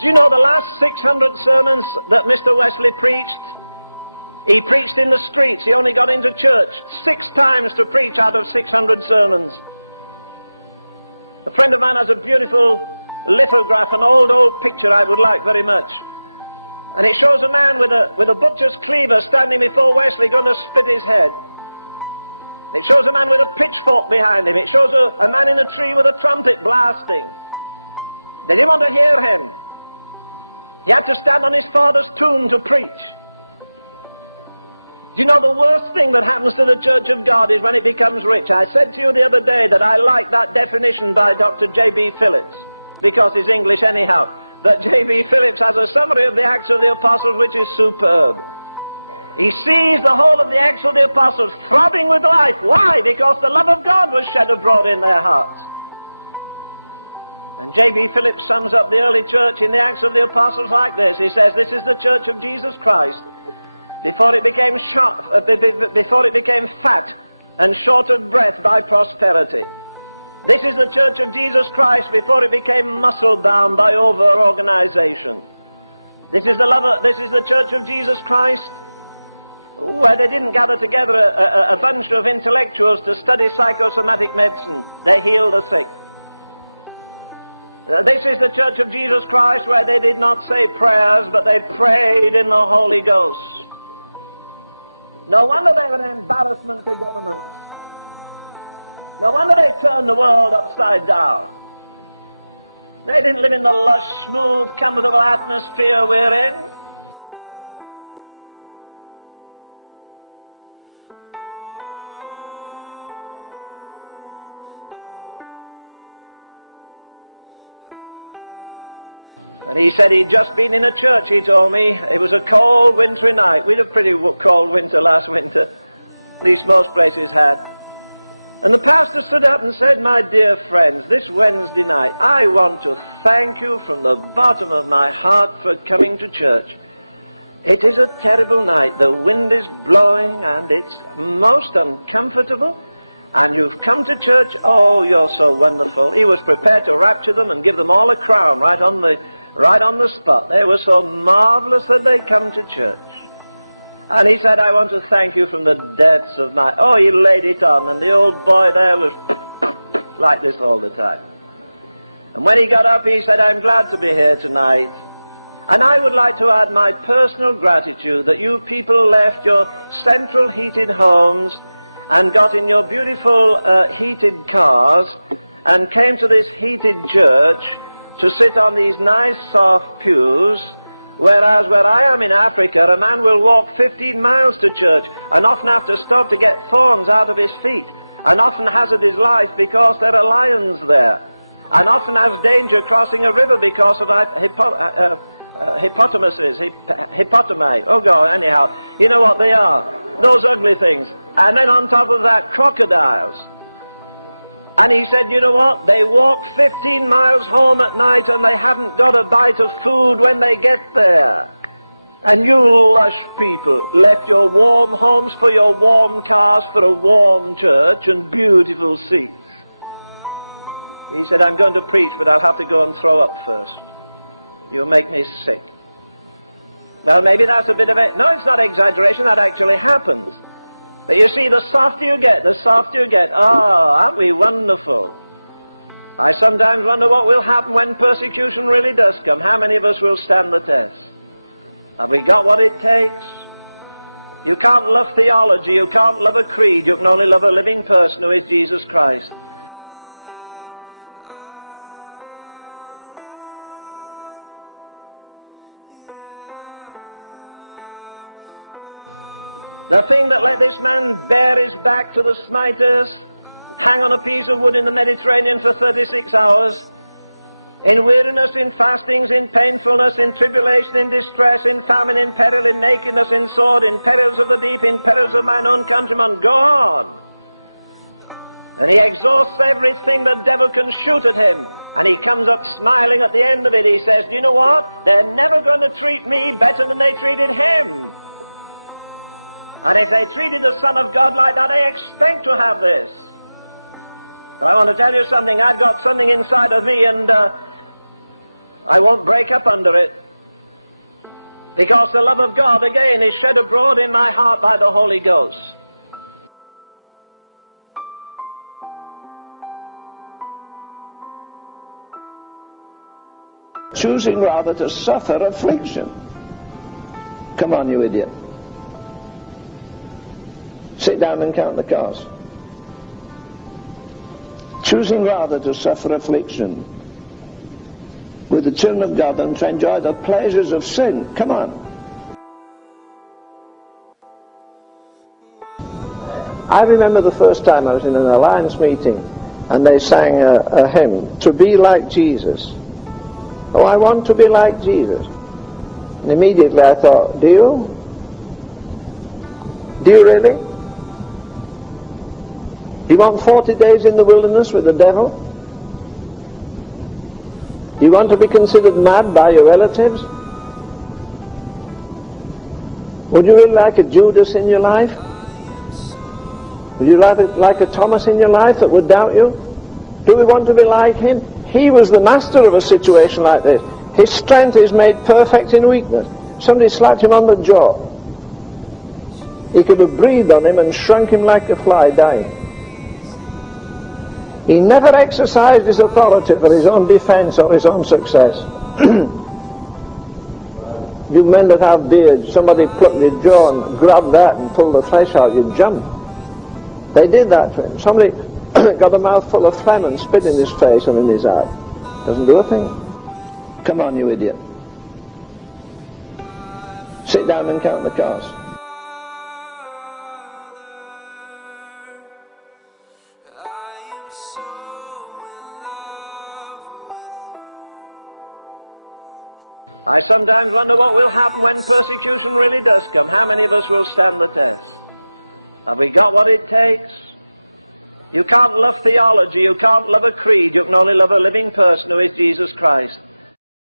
Do you know the last 600 sermons that Mr. Wesley preached? He preached in the streets. He only got into church 6 times to preach out of 600 sermons. A friend of mine has a beautiful lithograph, an old picture I would like very much. And it shows a man with a butcher's cleaver standing before Wesley going to split his head. It shows a man with a pitchfork behind him. It shows a man in a tree with a trumpet blasting. They didn't want to hear him. He had to stand on his father's tomb to preach. Do you know the worst thing that happens to the Church of God is when it becomes rich? I said to you the other day that I like that definition by Dr. J.B. Phillips, because it's English anyhow, that J.B. Phillips has a summary of the Acts of the Apostles which is superb. He sees the whole of the Acts of the Apostles throbbing with life. Why? Because the love of God was shed abroad in their hearts. And J.B. Phillips sums up the early church in the Acts of the Apostles like this. He says, this is the church of Jesus Christ before it became fat and short of breath by prosperity. This is the church of Jesus Christ before it became muscle-bound by over-organization. This is the church of Jesus Christ where they didn't gather together a bunch of intellectuals to study psychosomatic medicine. They healed the sick. This is the church of Jesus Christ where they did not say prayers, but they prayed in the Holy Ghost. No wonder they were an embarrassment to government. No wonder they turned the world upside down. They didn't live in the lush, smooth, comfortable atmosphere we're in. And he said he'd just been in a church, he told me. It was a cold, wintry night. We had a pretty cold winter last winter. At least most places had. And the pastor stood up and said, my dear friends, this Wednesday night, I want to thank you from the bottom of my heart for coming to church. It is a terrible night. The wind is blowing and it's most uncomfortable. And you've come to church. Oh, you're so wonderful. He was prepared to rapture them and give them all a crown right on the spot. They were so marvelous that they come to church. And he said, I want to thank you from the depths of my... Oh, he laid it on, and the old boy there was like this all the time. And when he got up, he said, I'm glad to be here tonight. And I would like to add my personal gratitude that you people left your central heated homes and got in your beautiful heated cars and came to this heated church to sit on these nice soft pews, whereas where I am in Africa, a man will walk 15 miles to church and often have to stop to get thorns out of his feet, and often hazard his life because there are lions there, and often has danger crossing a river because of hippotami. Oh God, anyhow, you know what they are, those ugly things. And then on top of that, crocodiles. And he said, you know what? They walk 15 miles home at night and they haven't got a bite of food when they get there. And you lush people left your warm homes for your warm cars for a warm church and beautiful seats. He said, I'm going to preach, but I'll have to go and throw up first. You'll make me sick. Well, maybe that's a bit of it. No, it's not exaggeration. That actually happens. But you see, the softer you get, the softer you get. Oh, aren't we wonderful? I sometimes wonder what will happen when persecution really does come. How many of us will stand the test? Have we got what it takes? You can't love theology, you can't love a creed, you can only love a living person who is Jesus Christ. The thing that let this man bear his back to the smiters, hang on a piece of wood in the Mediterranean for 36 hours, in weariness, in fastings, in painfulness, in tribulation, in distress, in famine, in peril, in nakedness, in sword, in perils of the deep, in perils of mine own countrymen, go on. And he exhausts everything the devil can shoot at him, and he comes up smiling at the end of it. He says, do you know what? They're never going to treat me better than they treated him. And if they treated the Son of God like that, I expect to have this. But I want to tell you something. I've got something inside of me, and I won't break up under it. Because the love of God, again, is shed abroad in my heart by the Holy Ghost. Choosing rather to suffer affliction. Come on, you idiot. Sit down and count the cost. Choosing rather to suffer affliction with the children of God than to enjoy the pleasures of sin. Come on. I remember the first time I was in an alliance meeting and they sang a hymn, "To be like Jesus." Oh, I want to be like Jesus. And immediately I thought, do you? Do you really? Do you want 40 days in the wilderness with the devil? Do you want to be considered mad by your relatives? Would you really like a Judas in your life? Would you like a Thomas in your life that would doubt you? Do we want to be like him? He was the master of a situation like this. His strength is made perfect in weakness. Somebody slapped him on the jaw. He could have breathed on him and shrunk him like a fly, dying. He never exercised his authority for his own defense or his own success. You men that have beards, somebody plucked your jaw and grabbed that and pulled the flesh out, you'd jump. They did that to him. Somebody got a mouthful of phlegm and spit in his face and in his eye. Doesn't do a thing. Come on, you idiot. Sit down and count the cost. I sometimes wonder what will happen when persecution really does come. How many of us will stand the test? Have we got what it takes? You can't love theology, you can't love a creed, you can only love a living person who is Jesus Christ.